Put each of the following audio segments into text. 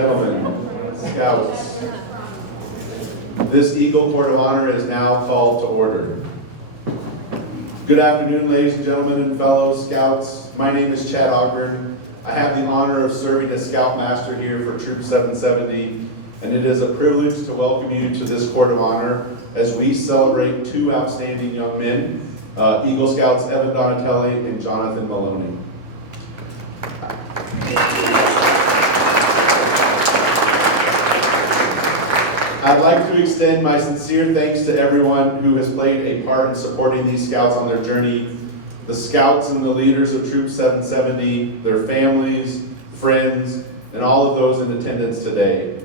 gentlemen, Scouts, this Eagle Court of Honor is now called to order. Good afternoon, ladies and gentlemen and fellow Scouts. My name is Chad Ogburn. I have the honor of serving as Scoutmaster here for Troop 770, and it is a privilege to welcome you to this Court of Honor as we celebrate two outstanding young men, Eagle Scouts Evan Donatelli and Jonathan Maloney. I'd like to extend my sincere thanks to everyone who has played a part in supporting these Scouts on their journey, the Scouts and the leaders of Troop 770, their families, friends, and all of those in attendance today.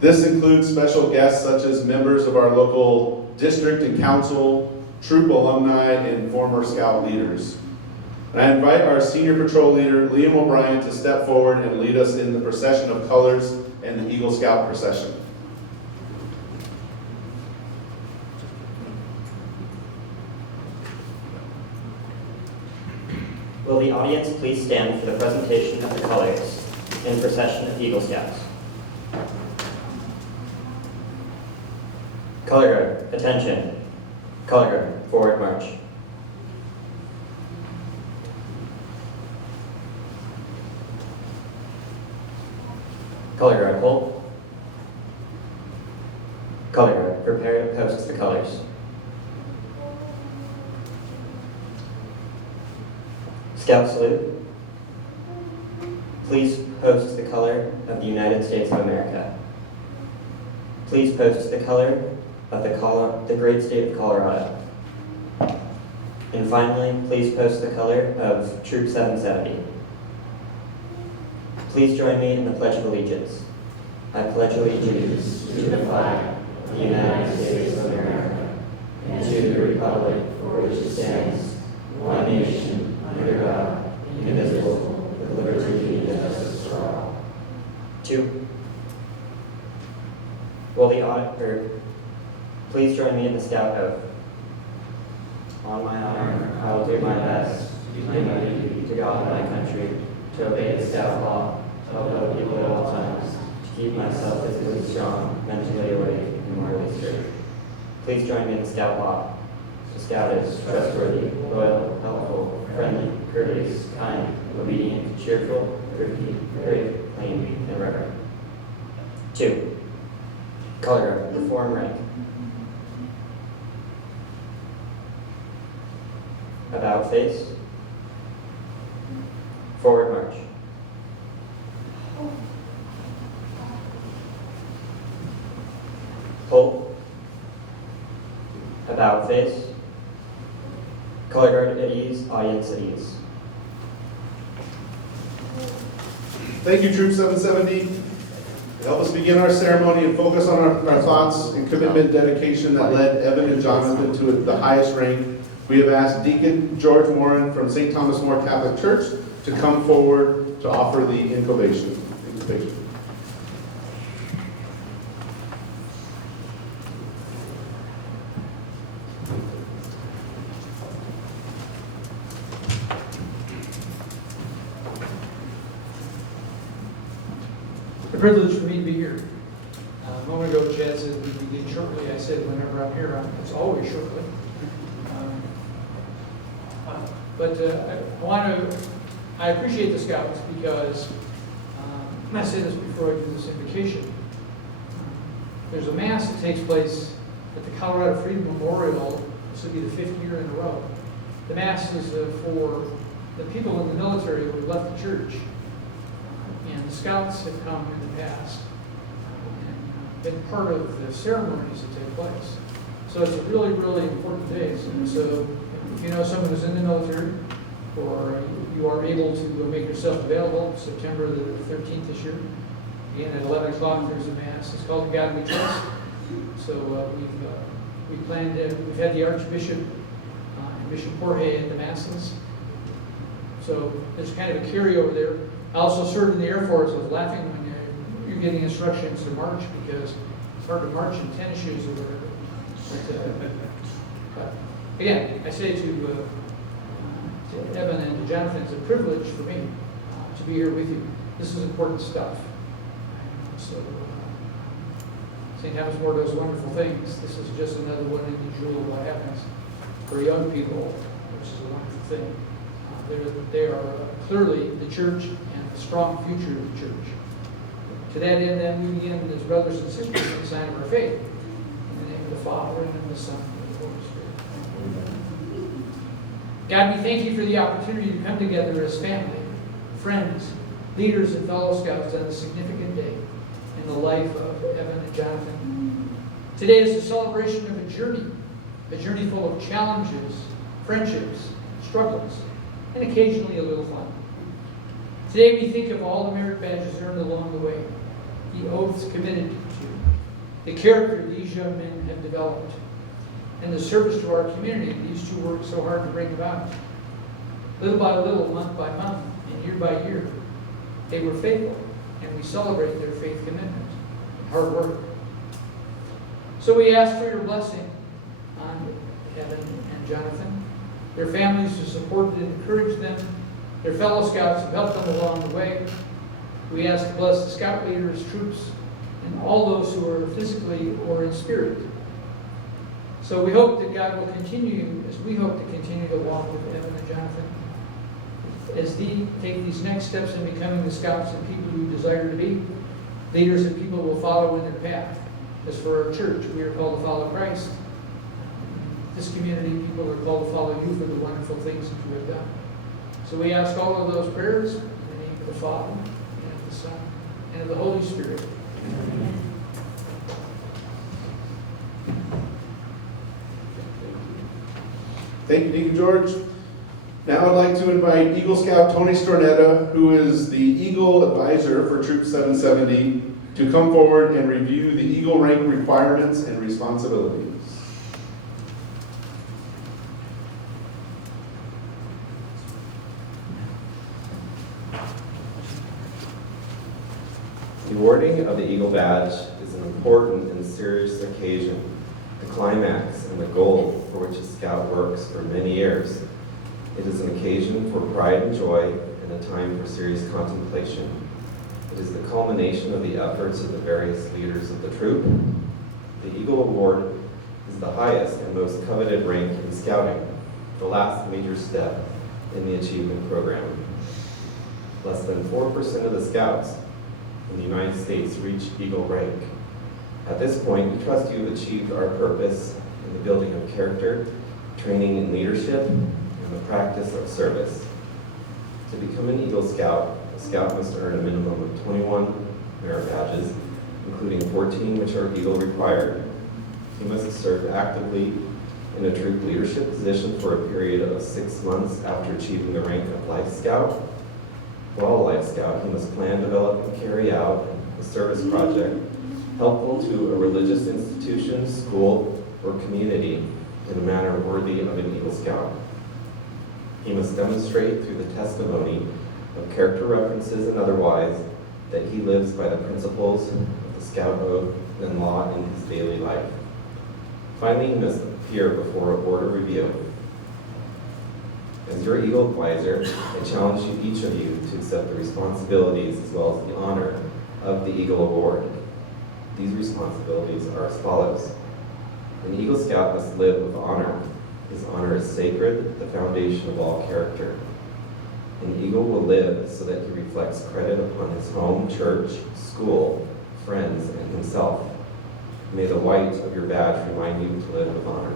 This includes special guests such as members of our local district and council, troop alumni, and former Scout leaders. And I invite our Senior Patrol Leader, Liam O'Brien, to step forward and lead us in the procession of colors and the Eagle Scout procession. Will the audience please stand for the presentation of the colors in procession of Eagle Scouts? Color guard, attention. Color guard, forward march. Color guard, hold. Color guard, prepare to post the colors. Scout salute. Please post the color of the United States of America. Please post the color of the great state of Colorado. And finally, please post the color of Troop 770. Please join me in the Pledge of Allegiance. I pledge allegiance to the flag of the United States of America and to the republic for which it stands, one nation, under God, indivisible, with liberty and justice for all. 2. Will the auditor please join me in the Scout oath? On my honor, I will do my best to do my duty to God and my country, to obey the Scout law, to help people at all times, to keep myself physically strong, mentally awake, and morally straight. Please join me in the Scout law. The Scout is trustworthy, loyal, helpful, friendly, courteous, kind, obedient, cheerful, thrifty, brave, clean, and reverent. 2. Color guard, reform rank. About face. Forward march. Hold. About face. Color guard at ease, audience at ease. Thank you, Troop 770. Help us begin our ceremony and focus on our thoughts and commitment dedication that led Evan and Jonathan to the highest rank. We have asked Deacon George Morin from St. Thomas More Catholic Church to come forward to offer the incubation. A privilege for me to be here. A moment ago, Chad said we begin shortly. I said whenever I'm here, it's always shortly. I appreciate the Scouts because, I said this before I do this invocation, there's a Mass that takes place at the Colorado Freedom Memorial. This will be the 5th year in a row. The Mass is for the people in the military who have left the church. And the Scouts have come in the past and been part of the ceremonies that take place. So it's a really, really important day. And so if you know someone who's in the military, or you are able to make yourself available September the 13th this year, again at 11 o'clock there's a Mass. It's called God We Trust. So we've had the Archbishop and Bishop Jorge at the Masses. So there's kind of a carryover there. I also served in the Air Force. I was laughing when you're getting instructions to march because it's hard to march in tennis shoes or whatever. But again, I say to Evan and to Jonathan, it's a privilege for me to be here with you. This is important stuff. St. Thomas More does wonderful things. This is just another one in the jewel of what happens for young people, which is a wonderful thing. They are clearly the church and a strong future of the church. To that end, then, we begin as brothers and sisters in the sign of our faith. In the name of the Father, and of the Son, and of the Holy Spirit. God, we thank you for the opportunity to come together as family, friends, leaders, and fellow scouts on a significant day in the life of Evan and Jonathan. Today is a celebration of a journey full of challenges, friendships, struggles, and occasionally a little fun. Today we think of all the merit badges earned along the way, the oaths committed to, the character these young men have developed, and the service to our community these two worked so hard to bring about. Little by little, month by month, and year by year, they were faithful, and we celebrate their faith commitment and hard work. So we ask for your blessing on Evan and Jonathan, their families who supported and encouraged them, their fellow scouts who helped them along the way. We ask to bless the scout leaders, troops, and all those who are physically or in spirit. So we hope that God will continue, as we hope to continue to walk with Evan and Jonathan, as they take these next steps in becoming the scouts and people who desire to be, leaders and people will follow in their path. As for our church, we are called to follow Christ. This community, people are called to follow you for the wonderful things that you have done. So we ask all of those prayers in the name of the Father, and of the Son, and of the Holy Spirit. Amen. Thank you, Deacon George. Now I'd like to invite Eagle Scout Tony Stornetta, who is the Eagle Advisor for Troop 770, to come forward and review the Eagle rank requirements and responsibilities. The awarding of the Eagle Badge is an important and serious occasion, the climax and the goal for which a Scout works for many years. It is an occasion for pride and joy and a time for serious contemplation. It is the culmination of the efforts of the various leaders of the troop. The Eagle Award is the highest and most coveted rank in Scouting, the last major step in the achievement program. Less than 4% of the Scouts in the United States reach Eagle rank. At this point, we trust you have achieved our purpose in the building of character, training in leadership, and the practice of service. To become an Eagle Scout, a Scout must earn a minimum of 21 merit badges, including 14 which are Eagle required. He must serve actively in a troop leadership position for a period of 6 months after achieving the rank of Life Scout. While a Life Scout, he must plan, develop, and carry out a service project helpful to a religious institution, school, or community in a manner worthy of an Eagle Scout. He must demonstrate through the testimony of character references and otherwise that he lives by the principles of the Scout Oath and law in his daily life. Finally, he must appear before a board of review. As your Eagle Advisor, I challenge each of you to accept the responsibilities as well as the honor of the Eagle Award. These responsibilities are as follows. An Eagle Scout must live with honor. His honor is sacred, the foundation of all character. An Eagle will live so that he reflects credit upon his home, church, school, friends, and himself. May the white of your badge remind you to live with honor.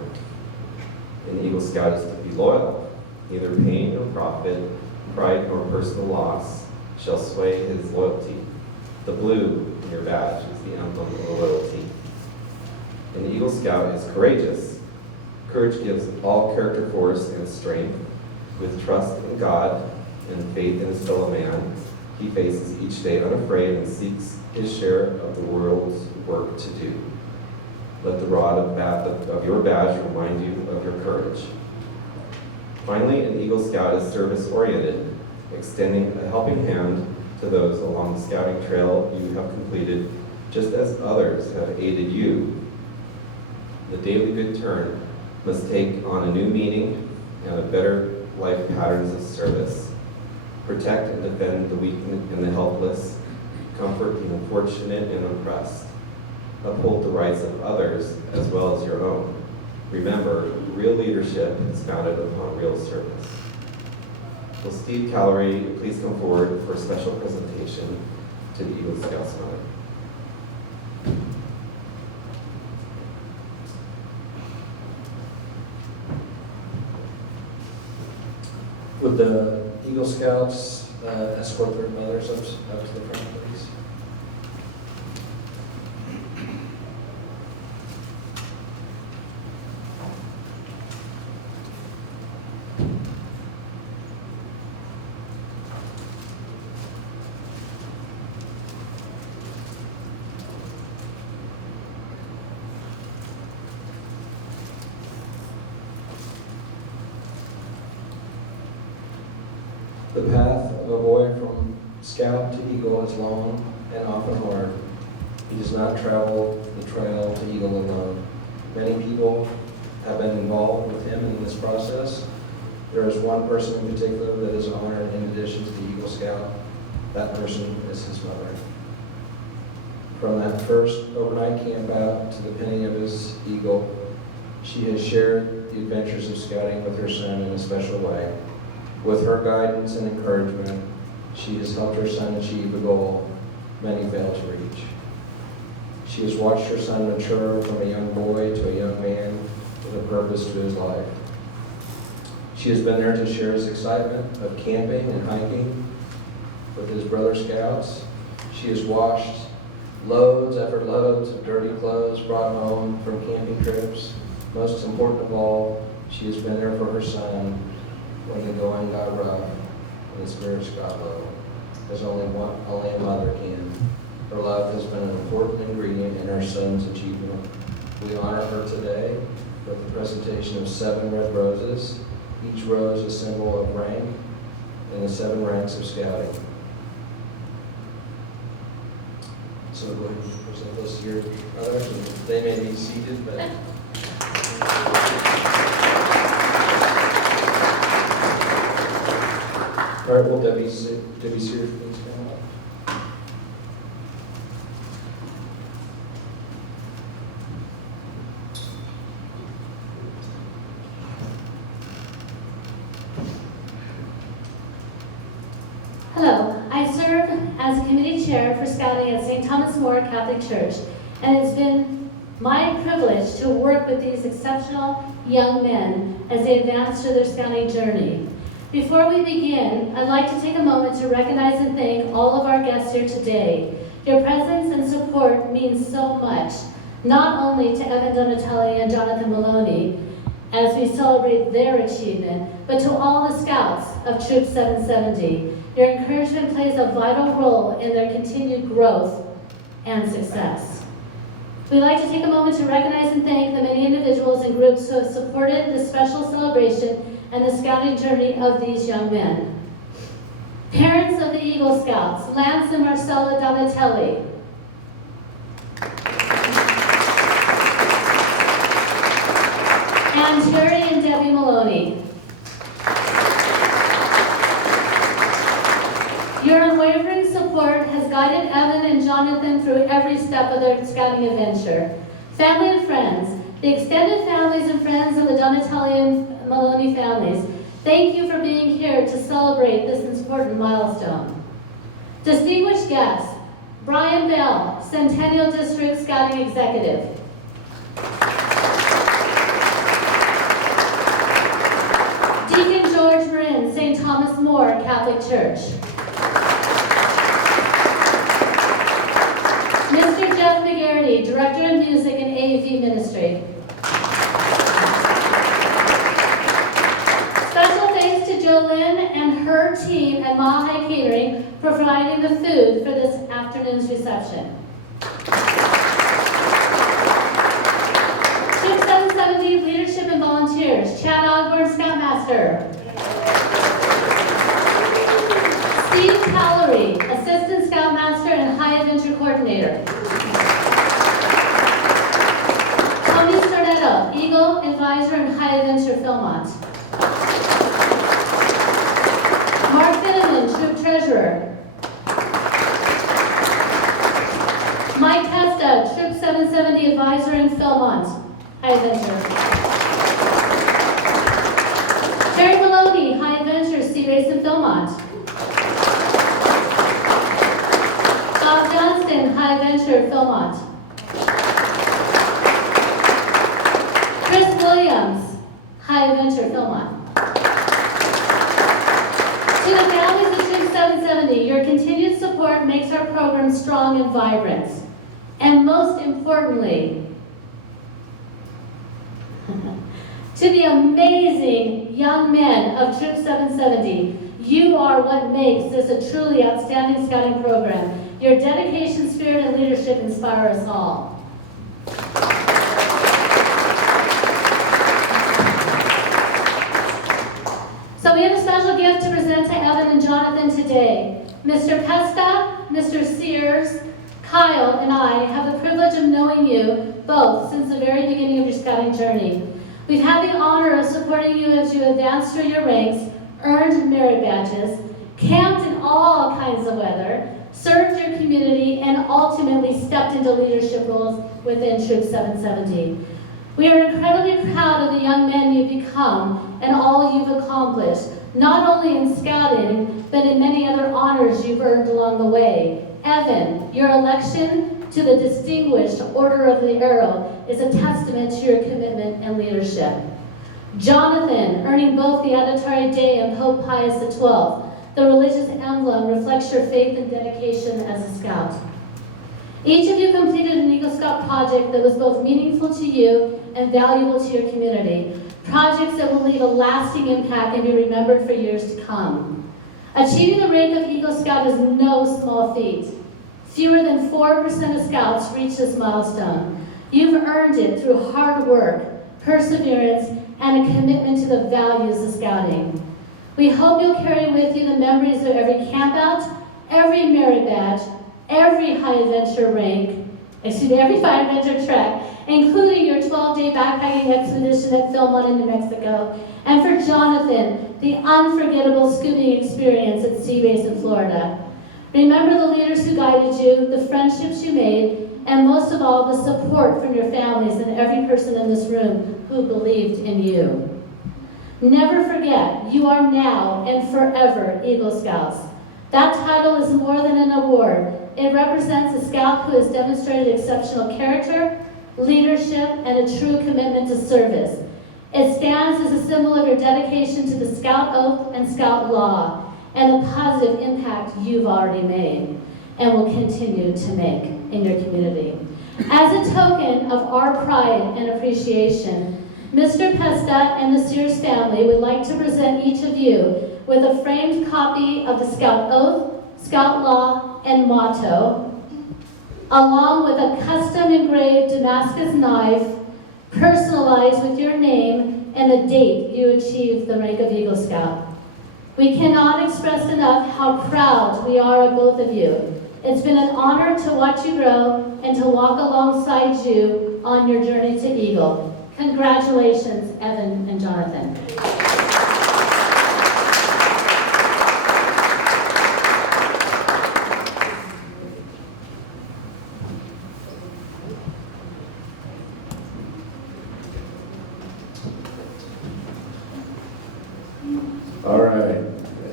An Eagle Scout is to be loyal. Neither pain nor profit, pride nor personal loss shall sway his loyalty. The blue in your badge is the emblem of loyalty. An Eagle Scout is courageous. Courage gives all character force and strength. With trust in God and faith in his fellow man, he faces each day unafraid and seeks his share of the world's work to do. Let the rod of your badge remind you of your courage. Finally, an Eagle Scout is service-oriented, extending a helping hand to those along the scouting trail you have completed, just as others have aided you. The daily good turn must take on a new meaning and a better life patterns of service. Protect and defend the weak and the helpless. comfort the unfortunate and oppressed, uphold the rights of others as well as your own. Remember, real leadership is founded upon real service. Will Steve Callery please come forward for a special presentation to the Eagle Scouts Mother? Would the Eagle Scouts escort their mothers up to the front, please? The path of a boy from Scout to Eagle is long and often hard. He does not travel the trail to Eagle alone. Many people have been involved with him in this process. There is one person in particular that is honored in addition to the Eagle Scout. That person is his mother. From that first overnight camp out to the pinning of his eagle, she has shared the adventures of scouting with her son in a special way. With her guidance and encouragement, she has helped her son achieve a goal many fail to reach. She has watched her son mature from a young boy to a young man with a purpose to his life. She has been there to share his excitement of camping and hiking with his brother scouts. She has washed loads after loads of dirty clothes brought home from camping trips. Most important of all, she has been there for her son when the going got rough and the spirits got low, as only a mother can. Her love has been an important ingredient in her son's achievement. We honor her today with the presentation of 7 red roses, each rose a symbol of rank in the 7 ranks of scouting. So go ahead and present this to your others, and they may be seated, but all right, will Debbie Sears please come up? Hello, I serve as committee chair for scouting at St. Thomas More Catholic Church, and it's been my privilege to work with these exceptional young men as they advance through their scouting journey. Before we begin, I'd like to take a moment to recognize and thank all of our guests here today. Your presence and support means so much, not only to Evan Donatelli and Jonathan Maloney as we celebrate their achievement, but to all the scouts of Troop 770. Your encouragement plays a vital role in their continued growth and success. We'd like to take a moment to recognize and thank the many individuals and groups who have supported this special celebration and the scouting journey of these young men. Parents of the Eagle Scouts, Lance and Marcella Donatelli. And Terry and Debbie Maloney. Your unwavering support has guided Evan and Jonathan through every step of their scouting adventure. Family and friends, the extended families and friends of the Donatelli and Maloney families, thank you for being here to celebrate this important milestone. Distinguished guests, Brian Bell, Centennial District Scouting Executive. Deacon George Marin, St. Thomas More Catholic Church. Mr. Jeff McGarity, Director of Music and AV Ministry. Special thanks to Jolynn and her team at Mile High Catering for providing the food for this afternoon's reception. Troop 770 Leadership and Volunteers, Chad Ogburn, Scoutmaster. Steve Callery, Assistant Scoutmaster and High Adventure Coordinator. Tony Stornetto, Eagle Advisor and High Adventure Philmont. Mark Finneman, Troop Treasurer. advisor in Philmont, High Adventure. Terry Maloney, High Adventure, Sea Race in Philmont. Bob Johnston, High Adventure, Philmont. Chris Williams, High Adventure, Philmont. To the families of Troop 770, your continued support makes our program strong and vibrant. And most importantly, to the amazing young men of Troop 770, you are what makes this a truly outstanding scouting program. Your dedication, spirit, and leadership inspire us all. So we have a special gift to present to Evan and Jonathan today. Mr. Pesta, Mr. Sears, Kyle, and I have the privilege of knowing you both since the very beginning of your scouting journey. We've had the honor of supporting you as you advanced through your ranks, earned merit badges, camped in all kinds of weather, served your community, and ultimately stepped into leadership roles within Troop 770. We are incredibly proud of the young men you've become and all you've accomplished, not only in scouting, but in many other honors you've earned along the way. Evan, your election to the Distinguished Order of the Arrow is a testament to your commitment and leadership. Jonathan, earning both the Auditory Day and Pope Pius XII, the religious emblem reflects your faith and dedication as a scout. Each of you completed an Eagle Scout project that was both meaningful to you and valuable to your community. Projects that will leave a lasting impact and be remembered for years to come. Achieving the rank of Eagle Scout is no small feat. Fewer than 4% of Scouts reach this milestone. You've earned it through hard work, perseverance, and a commitment to the values of Scouting. We hope you'll carry with you the memories of every campout, every merit badge, every high adventure rank, every high adventure trek, including your 12-day backpacking expedition at Philmont in New Mexico, and for Jonathan, the unforgettable scuba experience at Sea Base in Florida. Remember the leaders who guided you, the friendships you made, and most of all, the support from your families and every person in this room who believed in you. Never forget, you are now and forever Eagle Scouts. That title is more than an award. It represents a scout who has demonstrated exceptional character, leadership, and a true commitment to service. It stands as a symbol of your dedication to the Scout Oath and Scout Law, and the positive impact you've already made and will continue to make in your community. As a token of our pride and appreciation, Mr. Pesta and the Sears family would like to present each of you with a framed copy of the Scout Oath, Scout Law, and motto, along with a custom engraved Damascus knife, personalized with your name and the date you achieved the rank of Eagle Scout. We cannot express enough how proud we are of both of you. It's been an honor to watch you grow and to walk alongside you on your journey to Eagle. Congratulations, Evan and Jonathan. All right.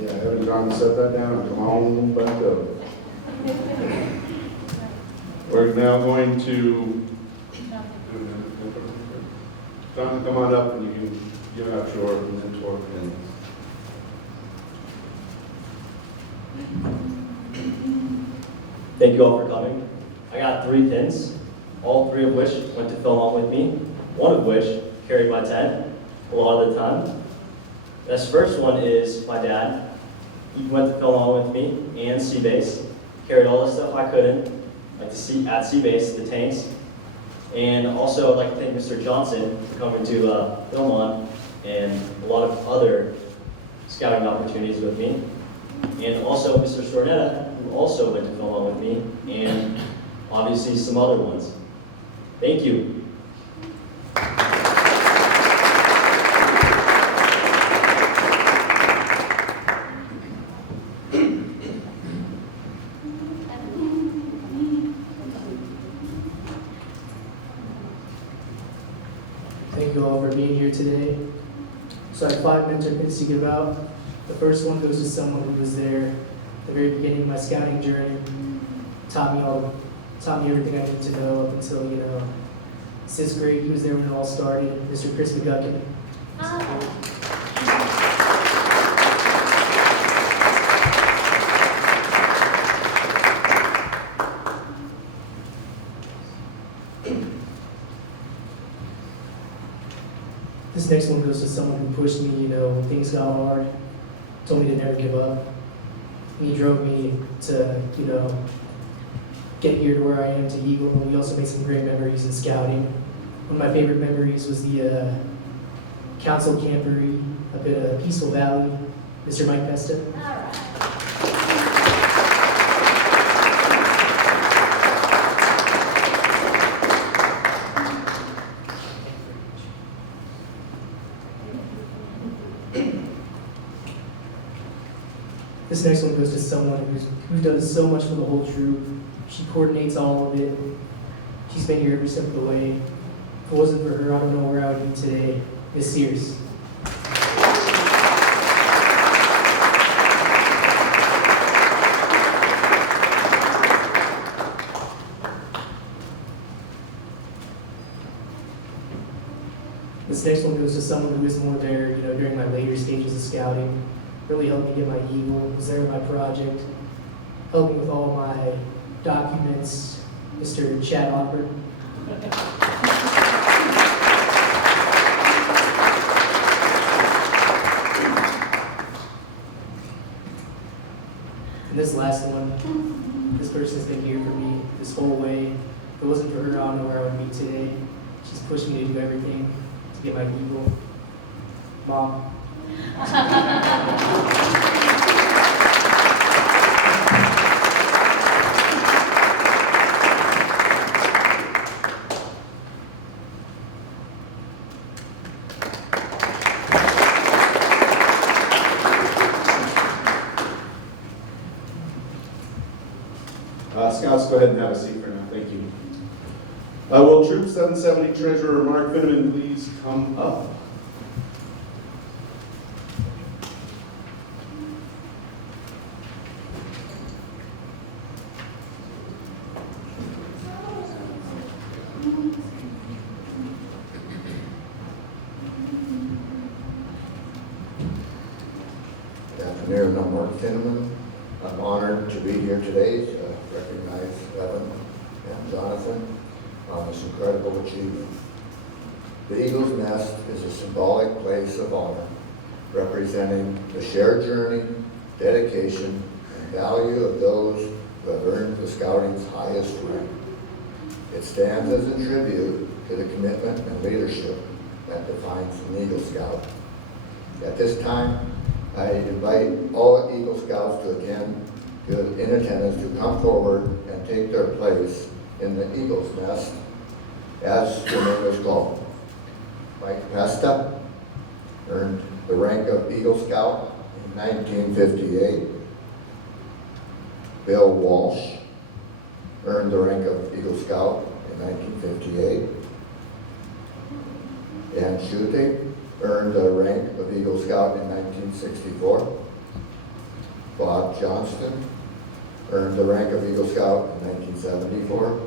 Yeah, Evan John, set that down. Come on back up. We're now going to, John, come on up and you can give out your mentor pins. Thank you all for coming. I got 3 pins, all 3 of which went to Philmont with me, one of which carried my tent a lot of the time. This first one is my dad. He went to Philmont with me and Sea Base, carried all the stuff I couldn't, like at Sea Base, the tanks. And also I'd like to thank Mr. Johnson for coming to Philmont and a lot of other scouting opportunities with me. And also Mr. Stornetta, who also went to Philmont with me, and obviously some other ones. Thank you. here today. So I have 5 mentor pins to give out. The first one goes to someone who was there at the very beginning of my scouting journey, taught me everything I needed to know up until, 6th grade. He was there when it all started, Mr. Chris McGuckin. This next one goes to someone who pushed me, when things got hard, told me to never give up. And he drove me to, get here to where I am, to Eagle. And we also made some great memories in scouting. One of my favorite memories was the council camporee up at Peaceful Valley, Mr. Mike Pesta. This next one goes to someone who's done so much for the whole troop. She coordinates all of it. She's been here every step of the way. If it wasn't for her, I don't know where I would be today. Miss Sears. This next one goes to someone who was more there, during my later stages of scouting. Really helped me get my Eagle, was there in my project, helped me with all my documents, Mr. Chad Opper. And this last one, this person's been here for me this whole way. If it wasn't for her, I don't know where I would be today. She's pushed me to do everything to get my Eagle. Mom. Scouts, go ahead and have a seat for now. Thank you. Will Troop 770 Treasurer Mark Finneman please come up? Good afternoon, I'm Mark Finneman. I'm honored to be here today to recognize Evan and Jonathan on this incredible achievement. The Eagle's Nest is a symbolic place of honor, representing the shared journey, dedication, and value of those who have earned the Scouting's highest rank. It stands as a tribute to the commitment and leadership that defines an Eagle Scout. At this time, I invite all Eagle Scouts in attendance to come forward and take their place in the Eagle's Nest as the name is called. Mike Pesta earned the rank of Eagle Scout in 1958. Bill Walsh earned the rank of Eagle Scout in 1958. Dan Schutte earned the rank of Eagle Scout in 1964. Bob Johnston earned the rank of Eagle Scout in 1974.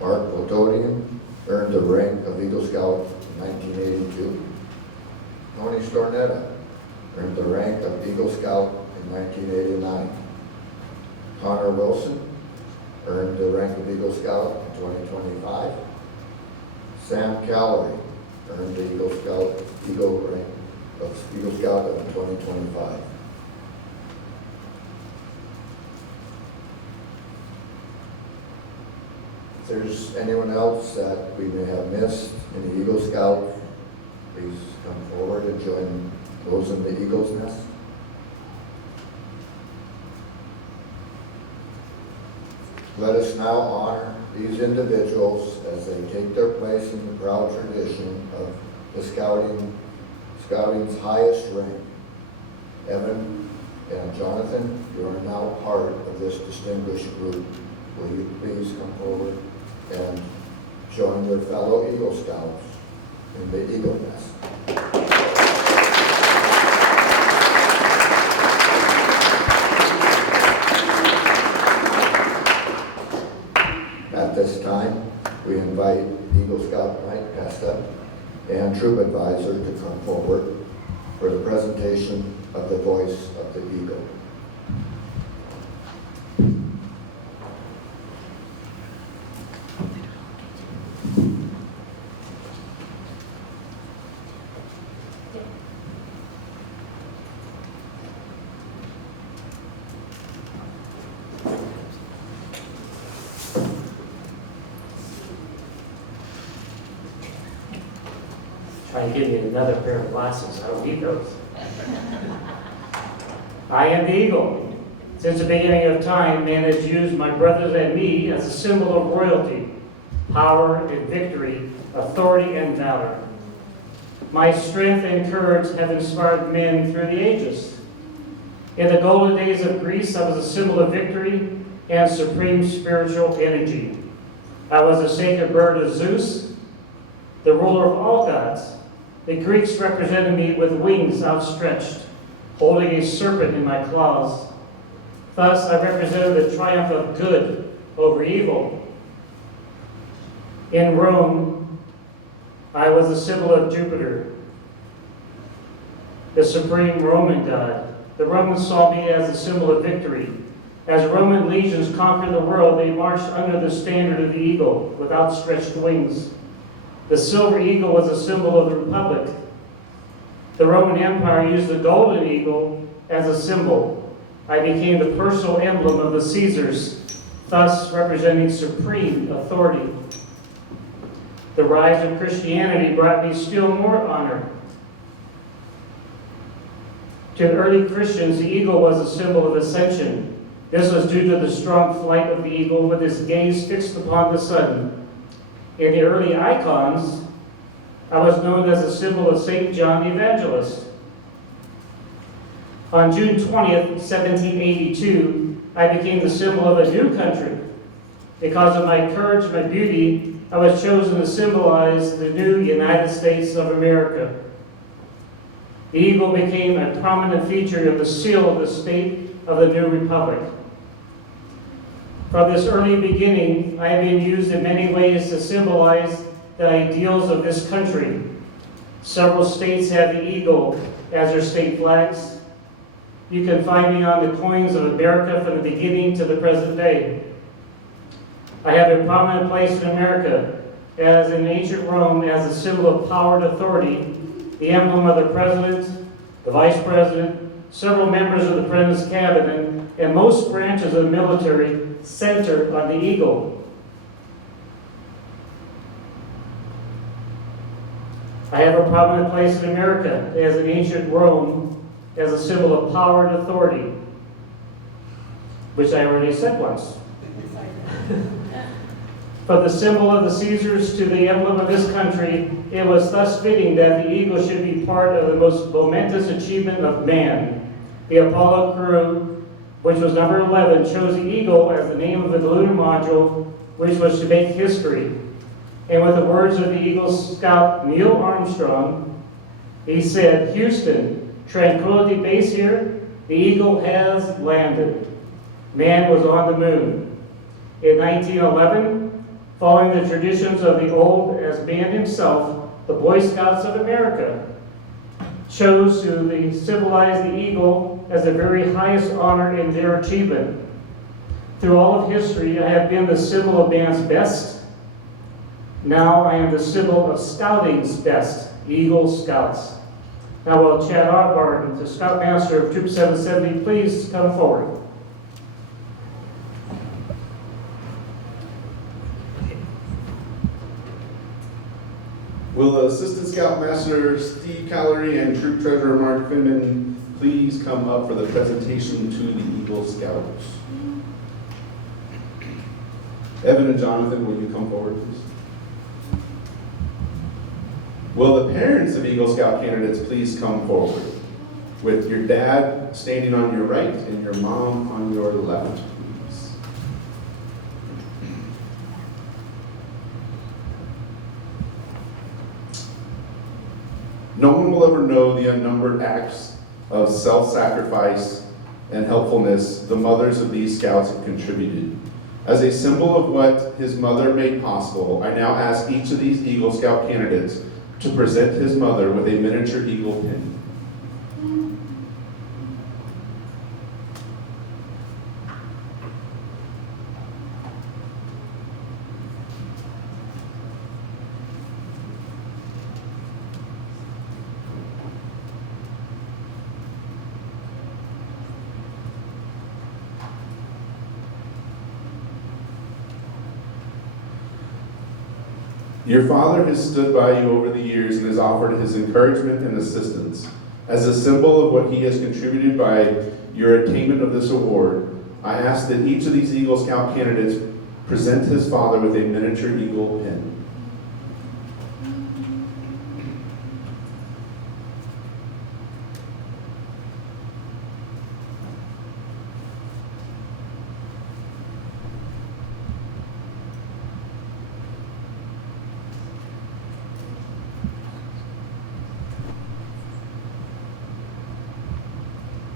Mark Potodian earned the rank of Eagle Scout in 1982. Tony Stornetta earned the rank of Eagle Scout in 1989. Connor Wilson earned the rank of Eagle Scout in 2025. Sam Calloway earned the Eagle Scout in 2025. If there's anyone else that we may have missed in the Eagle Scout, please come forward and join those in the Eagle's Nest. Let us now honor these individuals as they take their place in the proud tradition of the Scouting's highest rank. Evan and Jonathan, you are now part of this distinguished group. Will you please come forward and join your fellow Eagle Scouts in the Eagle Nest. At this time, we invite Eagle Scout Mike Pesta and Troop Advisor to come forward for the presentation of the Voice of the Eagle. Try and get me another pair of glasses. I don't need those. I am the eagle. Since the beginning of time, man has used my brothers and me as a symbol of royalty, power and victory, authority and valor. My strength and courage have inspired men through the ages. In the golden days of Greece, I was a symbol of victory and supreme spiritual energy. I was the sacred bird of Zeus, the ruler of all gods. The Greeks represented me with wings outstretched, holding a serpent in my claws. Thus, I represented the triumph of good over evil. In Rome, I was the symbol of Jupiter, the supreme Roman god. The Romans saw me as a symbol of victory. As Roman legions conquered the world, they marched under the standard of the eagle with outstretched wings. The silver eagle was a symbol of the republic. The Roman Empire used the golden eagle as a symbol. I became the personal emblem of the Caesars, thus representing supreme authority. The rise of Christianity brought me still more honor. To the early Christians, the eagle was a symbol of ascension. This was due to the strong flight of the eagle with his gaze fixed upon the sun. In the early icons, I was known as a symbol of St. John the Evangelist. On June 20th, 1782, I became the symbol of a new country. Because of my courage and my beauty, I was chosen to symbolize the new United States of America. The eagle became a prominent feature of the seal of the state of the new republic. From this early beginning, I have been used in many ways to symbolize the ideals of this country. Several states have the eagle as their state flags. You can find me on the coins of America from the beginning to the present day. I have a prominent place in America as in ancient Rome as a symbol of power and authority, the emblem of the president, the vice president, several members of the president's cabinet, and most branches of the military center on the eagle. I have a prominent place in America as in ancient Rome as a symbol of power and authority, which I already said once. From the symbol of the Caesars to the emblem of this country, it was thus fitting that the eagle should be part of the most momentous achievement of man. The Apollo crew, which was number 11, chose the eagle as the name of the lunar module, which was to make history. And with the words of the Eagle Scout Neil Armstrong, he said, "Houston, Tranquility Base here, the eagle has landed. Man was on the moon." In 1911, following the traditions of the old as man himself, the Boy Scouts of America chose to symbolize the eagle as the very highest honor in their achievement. Through all of history, I have been the symbol of man's best. Now I am the symbol of scouting's best, Eagle Scouts. Now will Chad Ogbarton, the Scoutmaster of Troop 770, please come forward. Will Assistant Scoutmaster Steve Callery and Troop Treasurer Mark Finman please come up for the presentation to the Eagle Scouts? Evan and Jonathan, will you come forward, please? Will the parents of Eagle Scout candidates please come forward? With your dad standing on your right and your mom on your left, please. No one will ever know the unnumbered acts of self-sacrifice and helpfulness the mothers of these scouts have contributed. As a symbol of what his mother made possible, I now ask each of these Eagle Scout candidates to present his mother with a miniature eagle pin. Your father has stood by you over the years and has offered his encouragement and assistance. As a symbol of what he has contributed by your attainment of this award, I ask that each of these Eagle Scout candidates present his father with a miniature eagle pin.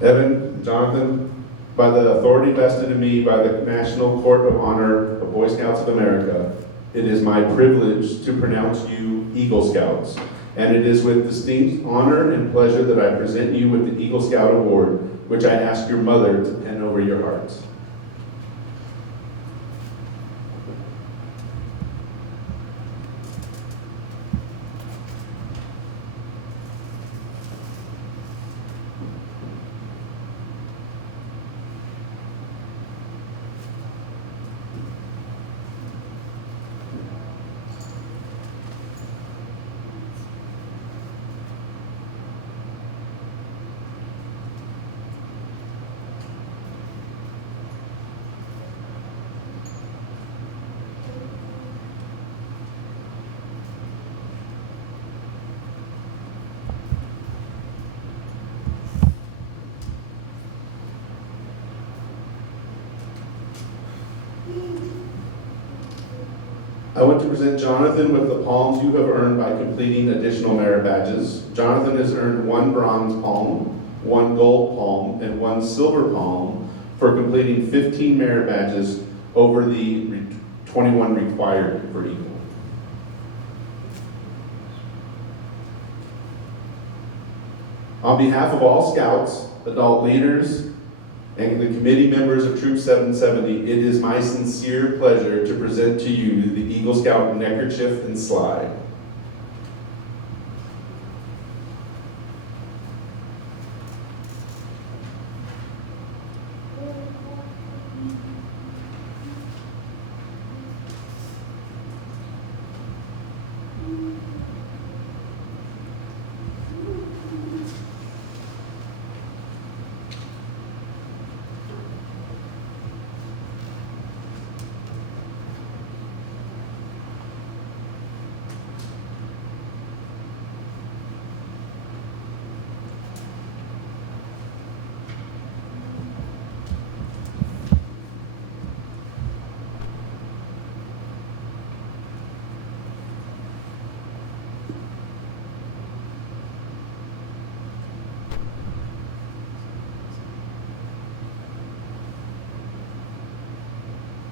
Evan, Jonathan, by the authority vested in me by the National Court of Honor of Boy Scouts of America, it is my privilege to pronounce you Eagle Scouts. And it is with distinct honor and pleasure that I present you with the Eagle Scout Award, which I ask your mother to pen over your hearts. I want to present Jonathan with the palms you have earned by completing additional merit badges. Jonathan has earned 1 bronze palm, 1 gold palm, and 1 silver palm for completing 15 merit badges over the 21 required for Eagle. On behalf of all Scouts, adult leaders, and the committee members of Troop 770, it is my sincere pleasure to present to you the Eagle Scout neckerchief and slide.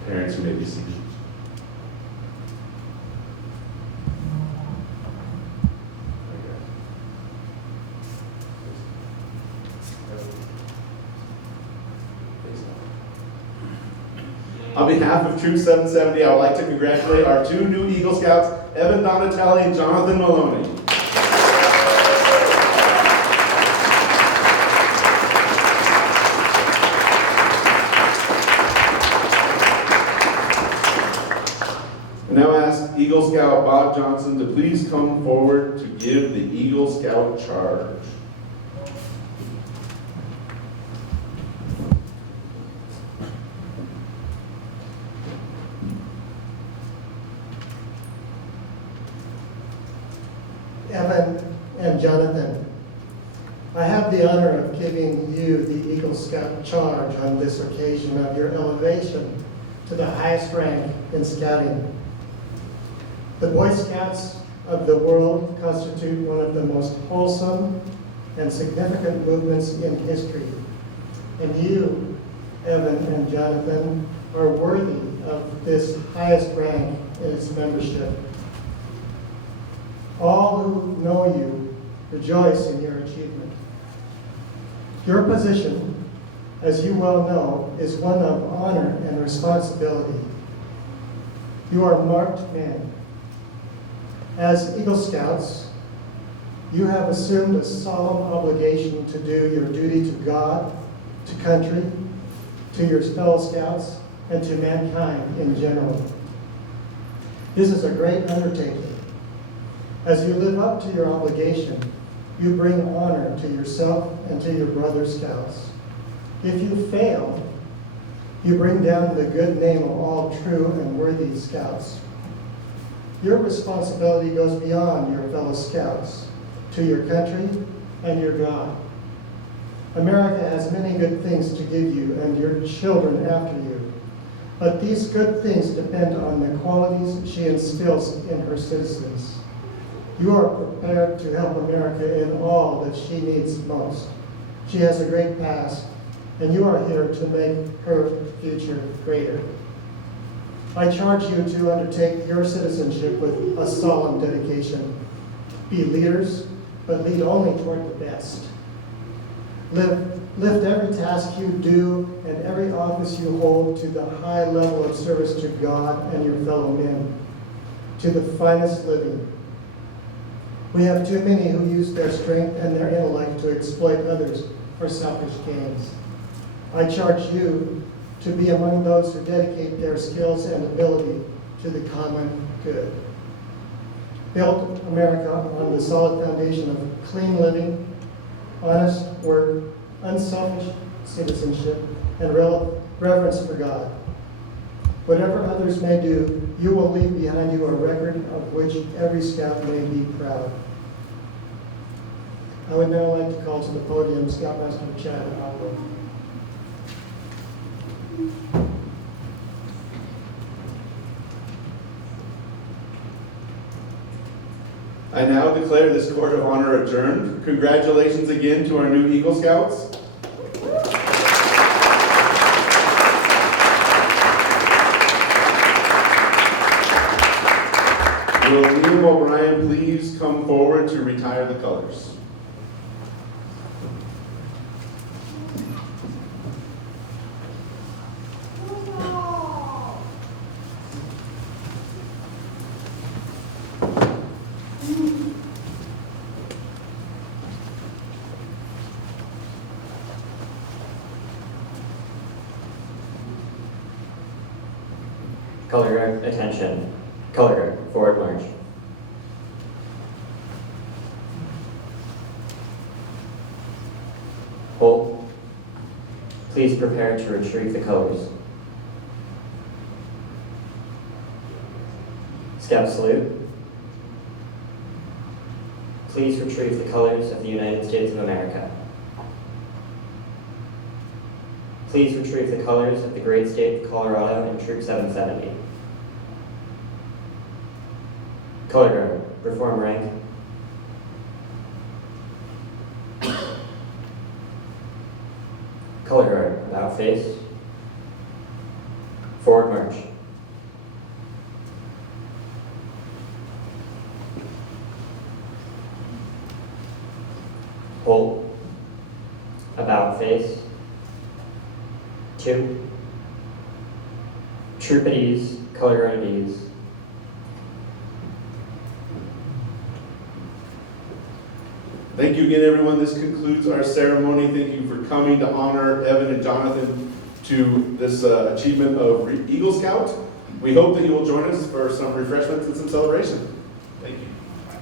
Parents, you may be seated. On behalf of Troop 770, I would like to congratulate our 2 new Eagle Scouts, Evan Donatelli and Jonathan Maloney. I now ask Eagle Scout Bob Johnson to please come forward to give the Eagle Scout charge. Evan and Jonathan, I have the honor of giving you the Eagle Scout charge on this occasion of your elevation to the highest rank in scouting. The Boy Scouts of the world constitute one of the most wholesome and significant movements in history. And you, Evan and Jonathan, are worthy of this highest rank in its membership. All who know you rejoice in your achievement. Your position, as you well know, is one of honor and responsibility. You are marked men. As Eagle Scouts, you have assumed a solemn obligation to do your duty to God, to country, to your fellow Scouts, and to mankind in general. This is a great undertaking. As you live up to your obligation, you bring honor to yourself and to your brother Scouts. If you fail, you bring down the good name of all true and worthy Scouts. Your responsibility goes beyond your fellow Scouts to your country and your God. America has many good things to give you and your children after you, but these good things depend on the qualities she instills in her citizens. You are prepared to help America in all that she needs most. She has a great past, and you are here to make her future greater. I charge you to undertake your citizenship with a solemn dedication. Be leaders, but lead only toward the best. Lift every task you do and every office you hold to the high level of service to God and your fellow men, to the finest living. We have too many who use their strength and their intellect to exploit others for selfish gains. I charge you to be among those who dedicate their skills and ability to the common good. Build America on the solid foundation of clean living, honest work, unselfish citizenship, and reverence for God. Whatever others may do, you will leave behind you a record of which every Scout may be proud. I would now like to call to the podium Scoutmaster Chad Howell. I now declare this Court of Honor adjourned. Congratulations again to our new Eagle Scouts. Will Liam O'Brien please come forward to retire the colors? Color guard, attention. Color guard, forward march. Hold. Please prepare to retrieve the colors. Scout salute. Please retrieve the colors of the United States of America. Please retrieve the colors of the great state of Colorado and Troop 770. Color guard, reform rank. Color guard, about face. Forward march. Hold. About face. 2. Troop at ease, color guard at ease. Thank you again, everyone. This concludes our ceremony. Thank you for coming to honor Evan and Jonathan to this achievement of Eagle Scout. We hope that you will join us for some refreshments and some celebration.